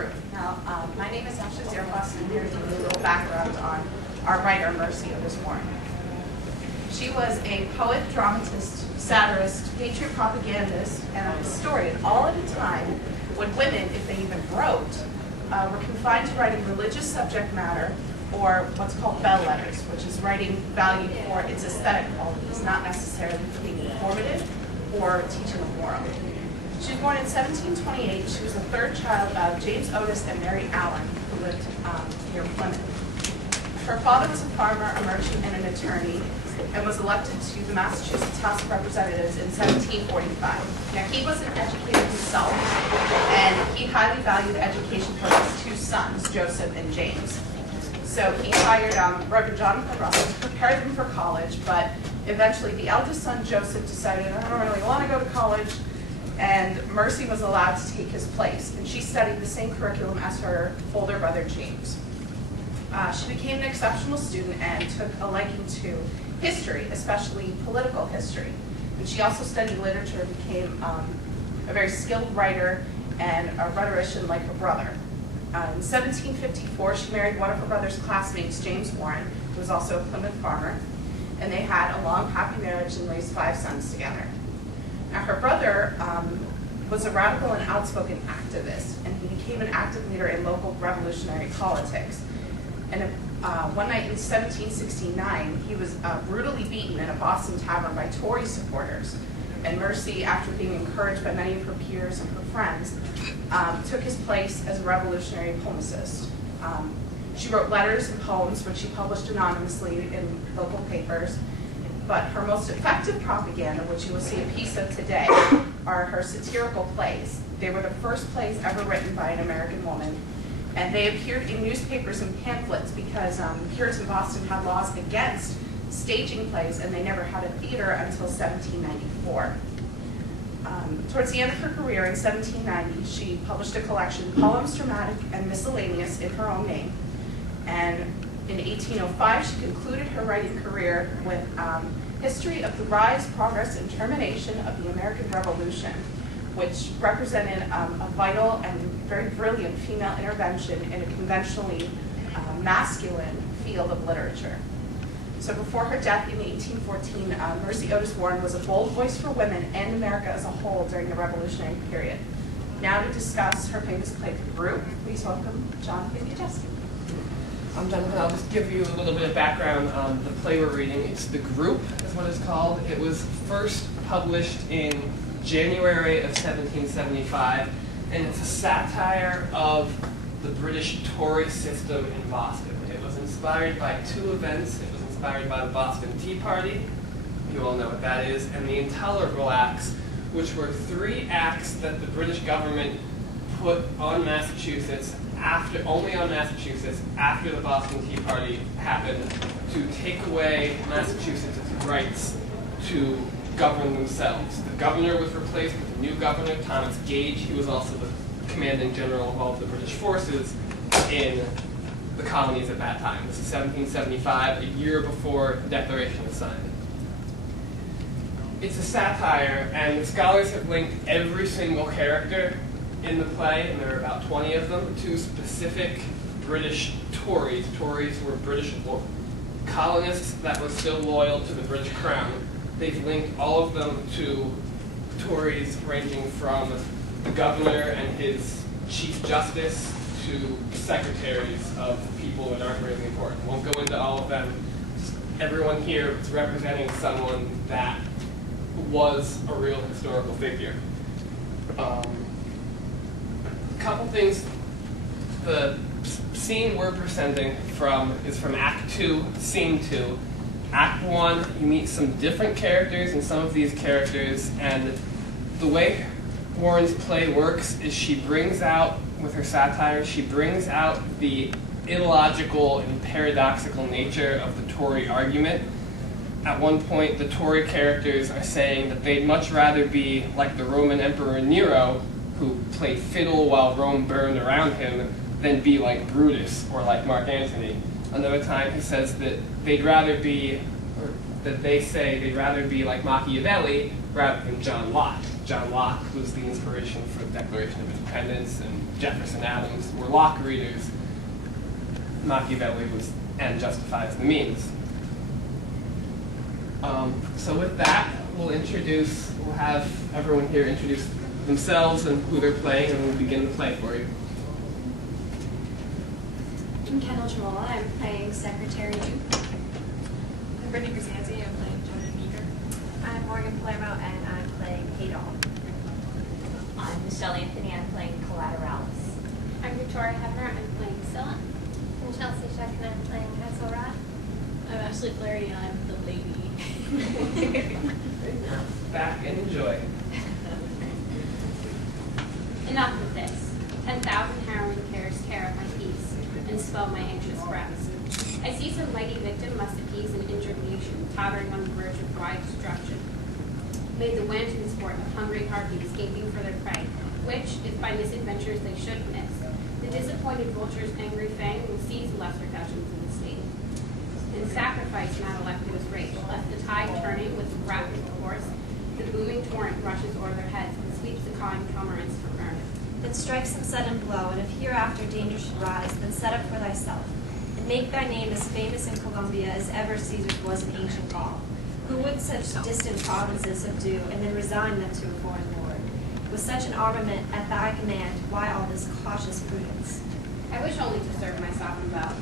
group. Now, my name is Ashley Zerfos, and I'm here to give you a little background on our writer, Mercy Otis Warren. She was a poet, dramatist, satirist, patriot propagandist, and a historian, all at a time when women, if they even wrote, were confined to writing religious subject matter or what's called bell letters, which is writing valued for its aesthetic qualities, not necessarily for being informative or teaching a moral. She was born in 1728. She was the third child of James Otis and Mary Allen, who lived near Plymouth. Her father was a farmer, a merchant, and an attorney, and was elected to the Massachusetts House of Representatives in 1745. Now, he was an educator himself, and he highly valued education for his two sons, Joseph and James. So he hired Reverend Jonathan Russell to prepare them for college, but eventually the eldest son, Joseph, decided, I don't really want to go to college, and Mercy was allowed to take his place, and she studied the same curriculum as her older brother, James. She became an exceptional student and took a liking to history, especially political history. And she also studied literature and became a very skilled writer and a rhetorician like her brother. In 1754, she married one of her brother's classmates, James Warren, who was also a Plymouth farmer, and they had a long, happy marriage and raised 5 sons together. Now, her brother was a radical and outspoken activist, and he became an active leader in local revolutionary politics. And one night in 1769, he was brutally beaten in a Boston tavern by Tory supporters. And Mercy, after being encouraged by many of her peers and her friends, took his place as a revolutionary poemicist. She wrote letters and poems, which she published anonymously in local papers. But her most effective propaganda, which you will see a piece of today, are her satirical plays. They were the first plays ever written by an American woman. And they appeared in newspapers and pamphlets because Puritan Boston had laws against staging plays, and they never had a theater until 1794. Towards the end of her career in 1790, she published a collection, Poems, Dramatic, and Miscellaneous, in her own name. And in 1805, she concluded her writing career with History of the Rise, Progress, and Termination of the American Revolution, which represented a vital and very brilliant female intervention in a conventionally masculine field of literature. So before her death in 1814, Mercy Otis Warren was a bold voice for women and America as a whole during the Revolutionary period. Now to discuss her famous play, The Group, please welcome Jonathan Yajeski. I'm Jonathan. I'll just give you a little bit of background on the play we're reading. It's The Group, is what it's called. It was first published in January of 1775, and it's a satire of the British Tory system in Boston. It was inspired by 2 events. It was inspired by the Boston Tea Party, you all know what that is, and the Intolerable Acts, which were 3 acts that the British government put on Massachusetts, only on Massachusetts, after the Boston Tea Party happened, to take away Massachusetts' rights to govern themselves. The governor was replaced with a new governor, Thomas Gage. He was also the commanding general of all of the British forces in the colonies at that time. This is 1775, a year before the Declaration was signed. It's a satire, and the scholars have linked every single character in the play, and there are about 20 of them, to specific British Tories. Tories were British colonists that were still loyal to the British Crown. They've linked all of them to Tories ranging from the governor and his chief justice to secretaries of people that aren't really important. Won't go into all of them. Just everyone here is representing someone that was a real historical figure. A couple things. The scene we're presenting is from Act 2, Scene 2. Act 1, you meet some different characters, and some of these characters, and the way Warren's play works is she brings out, with her satire, she brings out the illogical and paradoxical nature of the Tory argument. At one point, the Tory characters are saying that they'd much rather be like the Roman Emperor Nero, who played fiddle while Rome burned around him, than be like Brutus or like Mark Antony. Another time he says that they'd rather be, or that they say they'd rather be like Machiavelli rather than John Locke. John Locke was the inspiration for the Declaration of Independence and Jefferson, Adams were Locke readers, Machiavelli was end justifies the means. So with that, we'll have everyone here introduce themselves and who they're playing, and we'll begin the play for you. I'm Kendall Jamola. I'm playing Secretary Duke. I'm Brittany Grisanti. I'm playing Jonah Meager. I'm Morgan Palermo, and I'm playing Hadol. I'm Michelle Anthony. I'm playing Collateralis. I'm Victoria Hefner. I'm playing Scylla. I'm Chelsea Sheck, and I'm playing Hasselrod. I'm Ashley Flaherty, and I'm the lady. Back and enjoy. Enough of this. 10,000 harrowing cares tear at my peace and swell my anxious breast. I see some mighty victim must appease an injured nation, tottering on the verge of wide destruction. Made the wanton sport of hungry harpies gaping for their prey, which, if by misadventures they should miss, the disappointed vulture's angry fang will seize the lesser gudgeons in the state. In sacrifice, Madalecto's rage, left the tide turning with rapid force, the booming torrent rushes o'er their heads and sweeps the cawing cormorants from earth. Then strike some sudden blow, and if hereafter danger should rise, then set up for thyself, and make thy name as famous in Columbia as ever Caesar's was in ancient Gaul. Who would such distant provinces subdue, and then resign them to a foreign lord? With such an armament at thy command, why all this cautious prudence? I wish only to serve my sovereign well.